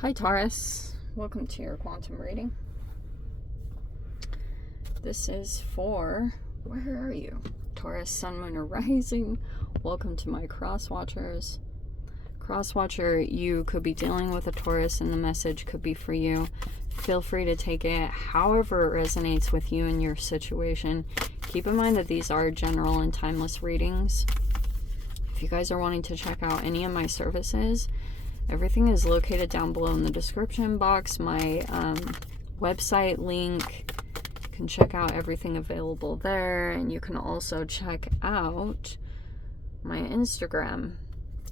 Hi Taurus, welcome to your quantum reading. This is for, where are you? Taurus, Sun, Moon, or Rising. Welcome to my cross-watchers. Cross-watcher, you could be dealing with a Taurus and the message could be for you. Feel free to take it however it resonates with you and your situation. Keep in mind that these are general and timeless readings. If you guys are wanting to check out any of my services, everything is located down below in the description box. My website link, you can check out everything available there. And you can also check out my Instagram.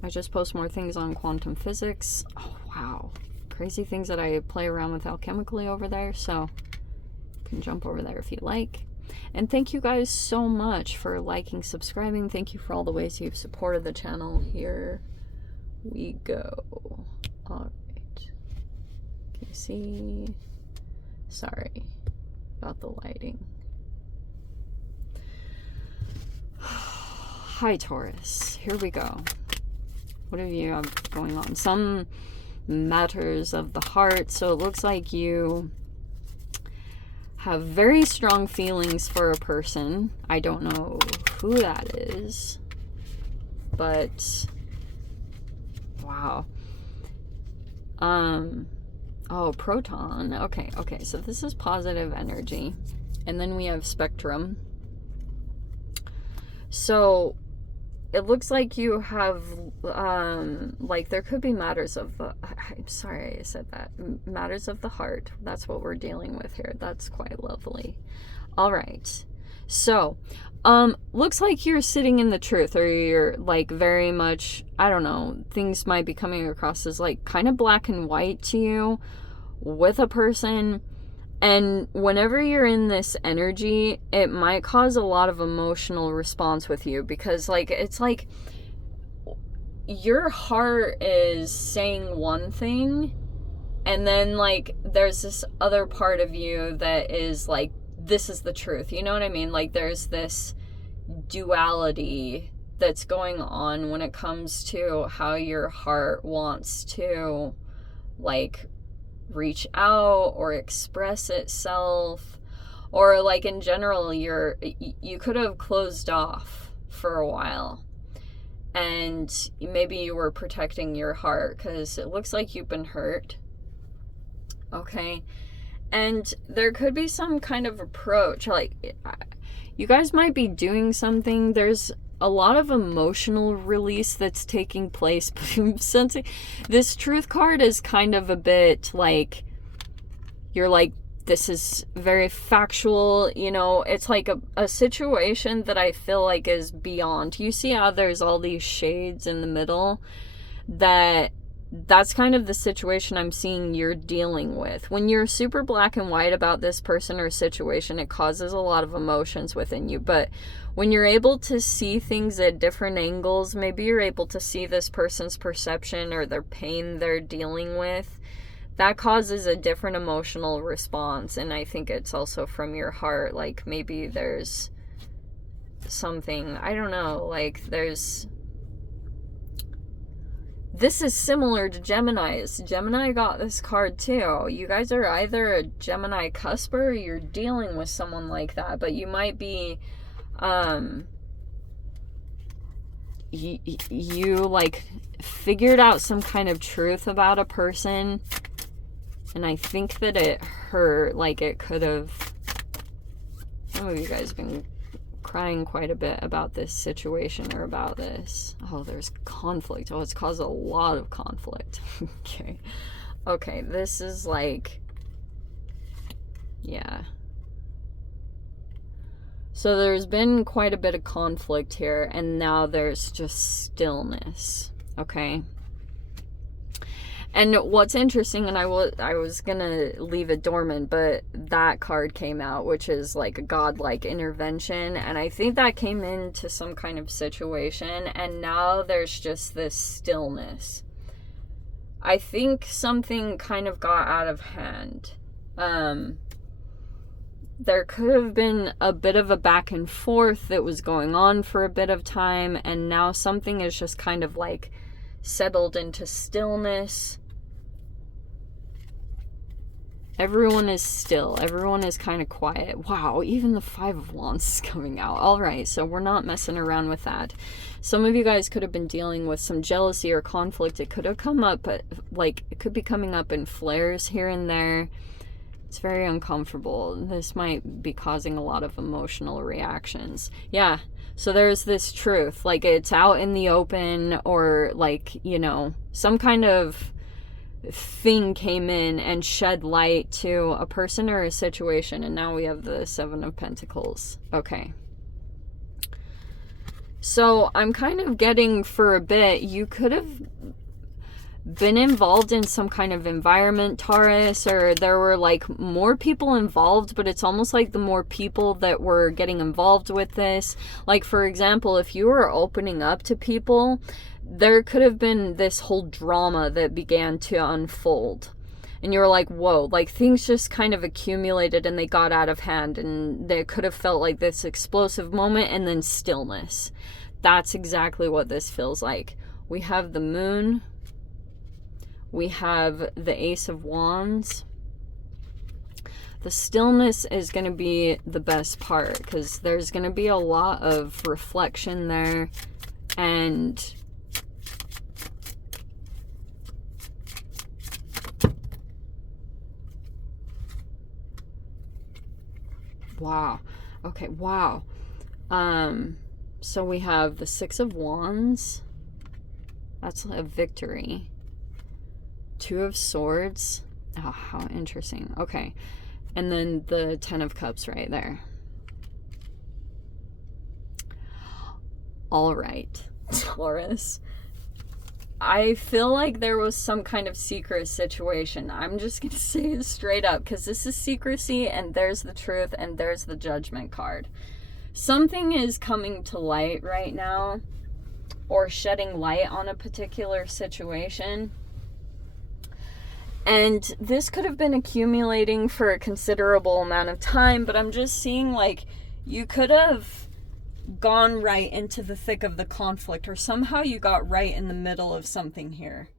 I just post more things on quantum physics. Oh, wow. Crazy things that I play around with alchemically over there. So you can jump over there if you like. And thank you guys so much for liking, subscribing. Thank you for all the ways you've supported the channel. Here we go. All right. Can you see? Sorry about the lighting. Hi Taurus. Here we go. What have you have going on? Some matters of the heart. So it looks like you have very strong feelings for a person. I don't know who that is, but wow. Oh, proton. Okay, so this is positive energy. And then we have spectrum. So it looks like you have, like there could be matters of the, I'm sorry I said that, matters of the heart. That's what we're dealing with here. That's quite lovely. All right. So, looks like you're sitting in the truth, or you're like very much, I don't know, things might be coming across as like kind of black and white to you with a person. And whenever you're in this energy, it might cause a lot of emotional response with you, because like it's like your heart is saying one thing, and then like there's this other part of you that is like, this is the truth. You know what I mean? Like there's this duality that's going on when it comes to how your heart wants to like reach out or express itself, or like in general you could have closed off for a while, and maybe you were protecting your heart because it looks like you've been hurt. Okay. And there could be some kind of approach, like you guys might be doing something. There's a lot of emotional release that's taking place, but I'm sensing this truth card is kind of a bit like, you're like, this is very factual, you know, it's like a situation that I feel like is beyond. You see how there's all these shades in the middle? That's kind of the situation I'm seeing you're dealing with. When you're super black and white about this person or situation, it causes a lot of emotions within you. But when you're able to see things at different angles, maybe you're able to see this person's perception or their pain they're dealing with, that causes a different emotional response. And I think it's also from your heart. Like maybe there's something, I don't know, like this is similar to Gemini's. Gemini got this card too. You guys are either a Gemini cusper or you're dealing with someone like that. But you might be, you like figured out some kind of truth about a person. And I think that it hurt. Like it could have, some of you guys have been crying quite a bit about this situation or about this. Oh, there's conflict. Oh, it's caused a lot of conflict. Okay, this is like, yeah. So there's been quite a bit of conflict here, and now there's just stillness. Okay. And what's interesting, and I was gonna leave it dormant, but that card came out, which is like a godlike intervention, and I think that came into some kind of situation, and now there's just this stillness. I think something kind of got out of hand. There could have been a bit of a back and forth that was going on for a bit of time, and now something is just kind of like settled into stillness. Everyone is still. Everyone is kind of quiet. Wow, even the Five of Wands is coming out. All right, so we're not messing around with that. Some of you guys could have been dealing with some jealousy or conflict. It could have come up, like, it could be coming up in flares here and there. It's very uncomfortable. This might be causing a lot of emotional reactions. Yeah, so there's this truth. Like, it's out in the open, or, like, you know, some kind of thing came in and shed light to a person or a situation, and now we have the Seven of Pentacles. Okay. So I'm kind of getting, for a bit, you could have been involved in some kind of environment, Taurus, or there were like more people involved, but it's almost like the more people that were getting involved with this, like, for example, if you were opening up to people, there could have been this whole drama that began to unfold. And you were like, whoa, like things just kind of accumulated and they got out of hand, and they could have felt like this explosive moment and then stillness. That's exactly what this feels like. We have the Moon. We have the Ace of Wands. The stillness is going to be the best part, because there's going to be a lot of reflection there, and wow. Okay, wow. So we have the Six of Wands. That's a victory. Two of Swords. Oh, how interesting. Okay. And then the Ten of Cups right there. All right, Taurus. I feel like there was some kind of secret situation. I'm just going to say it straight up, because this is secrecy, and there's the truth, and there's the Judgment card. Something is coming to light right now, or shedding light on a particular situation. And this could have been accumulating for a considerable amount of time, but I'm just seeing like you could have gone right into the thick of the conflict, or somehow you got right in the middle of something here.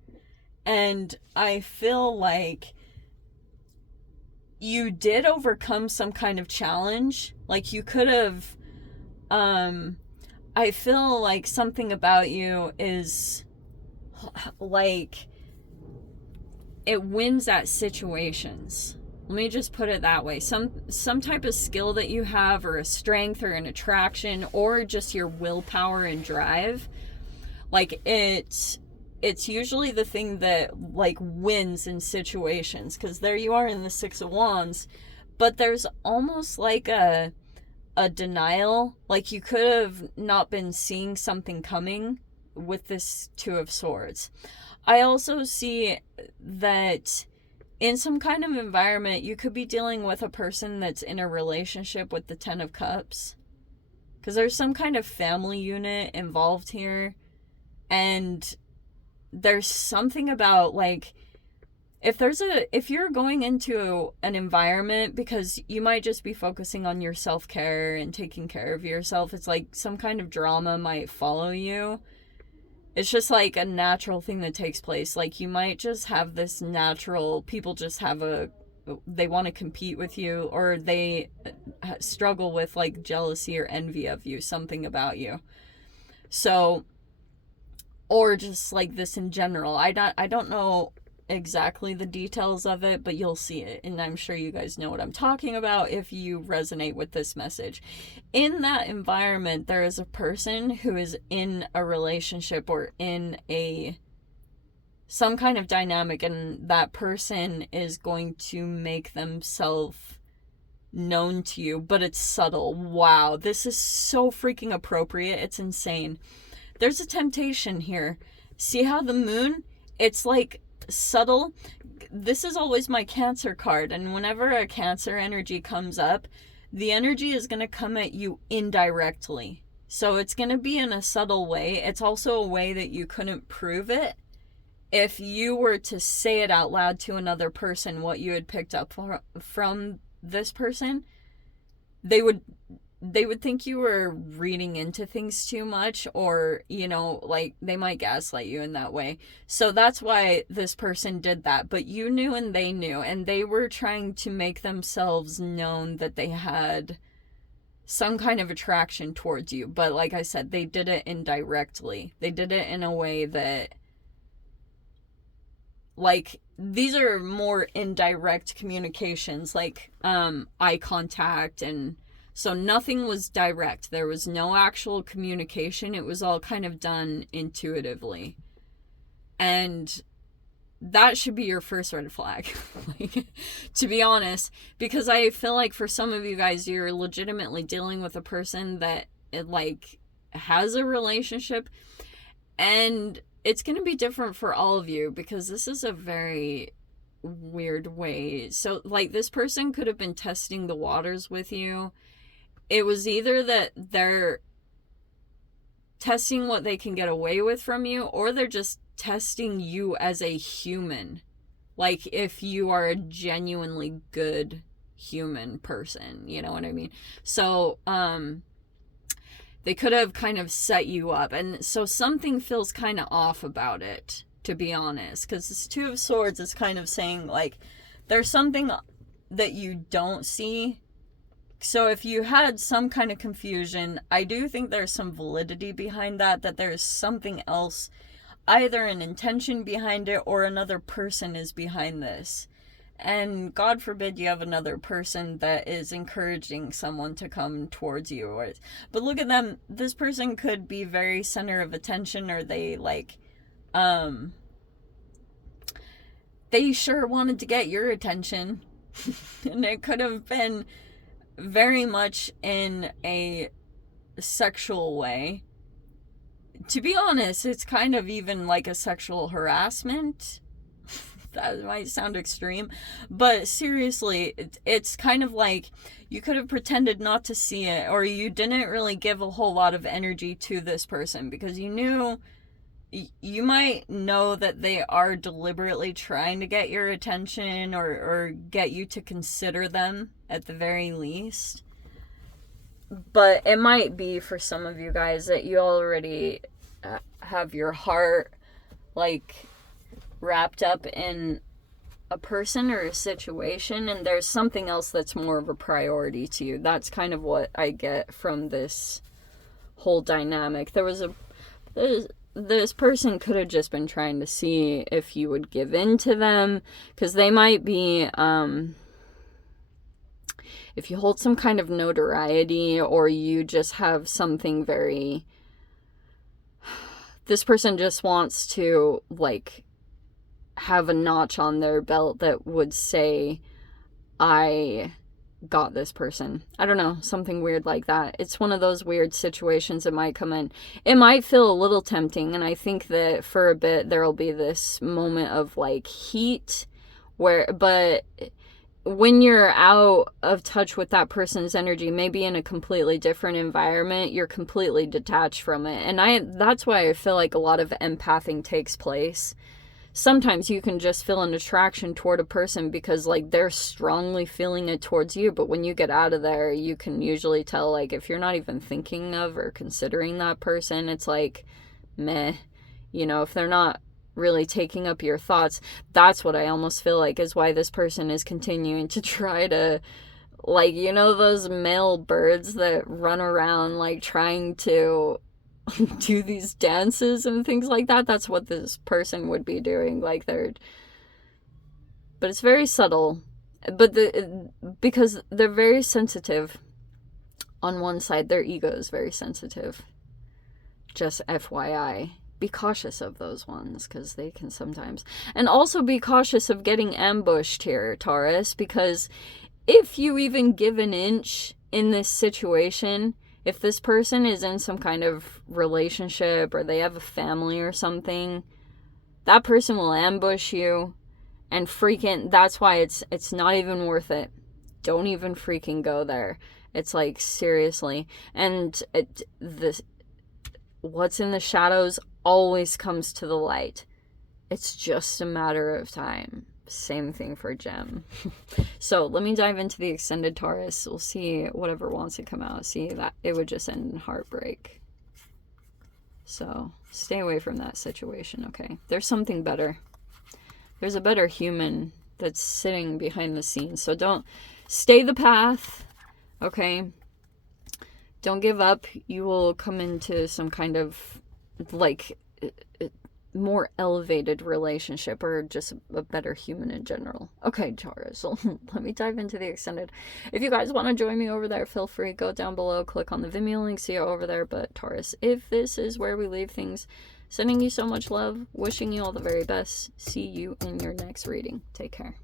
And I feel like you did overcome some kind of challenge. Like you could have, I feel like something about you is like, it wins at situations. Let me just put it that way. Some type of skill that you have, or a strength, or an attraction, or just your willpower and drive. Like it's usually the thing that like wins in situations, because there you are in the Six of Wands, but there's almost like a denial. Like you could have not been seeing something coming with this Two of Swords. I also see that in some kind of environment, you could be dealing with a person that's in a relationship with the Ten of Cups. Because there's some kind of family unit involved here. And there's something about, like, if you're going into an environment, because you might just be focusing on your self-care and taking care of yourself, it's like some kind of drama might follow you. It's just like a natural thing that takes place. Like you might just have this natural, people just have they want to compete with you, or they struggle with like jealousy or envy of you, something about you. So, or just like this in general. I don't know exactly the details of it, but you'll see it, and I'm sure you guys know what I'm talking about if you resonate with this message. In that environment, there is a person who is in a relationship or in some kind of dynamic, and that person is going to make themselves known to you, but it's subtle. Wow, this is so freaking appropriate. It's insane. There's a temptation here. See how the Moon, it's like subtle. This is always my Cancer card, and whenever a Cancer energy comes up, the energy is going to come at you indirectly. So it's going to be in a subtle way. It's also a way that you couldn't prove it. If you were to say it out loud to another person, what you had picked up from this person, they would they would think you were reading into things too much, or, you know, like, they might gaslight you in that way. So that's why this person did that. But you knew and they knew, and they were trying to make themselves known that they had some kind of attraction towards you. But like I said, they did it indirectly. They did it in a way that, like, these are more indirect communications, like eye contact, and so nothing was direct. There was no actual communication. It was all kind of done intuitively. And that should be your first red flag, like, to be honest, because I feel like for some of you guys, you're legitimately dealing with a person that, like, has a relationship, and it's going to be different for all of you, because this is a very weird way. So, like, this person could have been testing the waters with you. It was either that they're testing what they can get away with from you, or they're just testing you as a human. Like, if you are a genuinely good human person, you know what I mean? So, they could have kind of set you up. And so something feels kind of off about it, to be honest. Because this Two of Swords is kind of saying, like, there's something that you don't see. So if you had some kind of confusion, I do think there's some validity behind that, that there's something else, either an intention behind it or another person is behind this. And God forbid you have another person that is encouraging someone to come towards you. But look at them. This person could be very center of attention, or they, like, they sure wanted to get your attention. And it could have been very much in a sexual way. To be honest, it's kind of even like a sexual harassment. That might sound extreme, but seriously, it's kind of like you could have pretended not to see it, or you didn't really give a whole lot of energy to this person, because you knew, you might know that they are deliberately trying to get your attention, or get you to consider them at the very least. But it might be for some of you guys that you already have your heart, like, wrapped up in a person or a situation, and there's something else that's more of a priority to you. That's kind of what I get from this whole dynamic. This person could have just been trying to see if you would give in to them, because they might be, if you hold some kind of notoriety, or you just have something very, this person just wants to, like, have a notch on their belt that would say, I got this person. I don't know, something weird like that. It's one of those weird situations that might come in. It might feel a little tempting, and I think that for a bit there'll be this moment of, like, heat, but when you're out of touch with that person's energy, maybe in a completely different environment, you're completely detached from it. And that's why I feel like a lot of empathing takes place. Sometimes you can just feel an attraction toward a person because, like, they're strongly feeling it towards you. But when you get out of there, you can usually tell, like, if you're not even thinking of or considering that person, it's like, meh. You know, if they're not really taking up your thoughts, that's what I almost feel like is why this person is continuing to try to, like, you know, those male birds that run around, like, trying to do these dances and things like that. That's what this person would be doing. Like, but it's very subtle, but because they're very sensitive. On one side, their ego is very sensitive. Just FYI, be cautious of those ones, because they can sometimes, and also be cautious of getting ambushed here, Taurus, because if you even give an inch in this situation, if this person is in some kind of relationship, or they have a family or something, that person will ambush you, and freaking, that's why it's not even worth it. Don't even freaking go there. It's like, seriously. And what's in the shadows always comes to the light. It's just a matter of time. Same thing for Gem. So let me dive into the extended Taurus. We'll see whatever wants to come out. See, that it would just end in heartbreak. So stay away from that situation, okay? There's something better. There's a better human that's sitting behind the scenes. So don't stay the path, okay? Don't give up. You will come into some kind of like more elevated relationship, or just a better human in general. Okay, Taurus, so let me dive into the extended. If you guys want to join me over there, feel free, go down below, click on the Vimeo link, see you over there. But Taurus, if this is where we leave things, sending you so much love, wishing you all the very best. See you in your next reading. Take care.